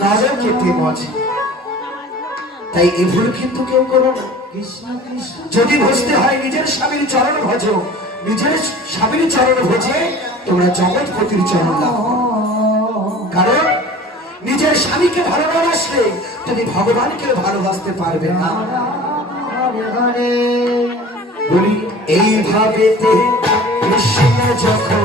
নরকেতে মজে। তাই এই ভুল কিন্তু কেউ করো না। যদি বুঝতে হয় নিজের স্বামীর চরণ ভজ, নিজের স্বামীর চরণ ভজে তোমরা জগৎপতির চরণ লাভ করো। কারণ নিজের স্বামীকে ভালো না বাসলে তুমি ভগবানকে ভালোবাসতে পারবে না। বলি এইভাবে কৃষ্ণ যখন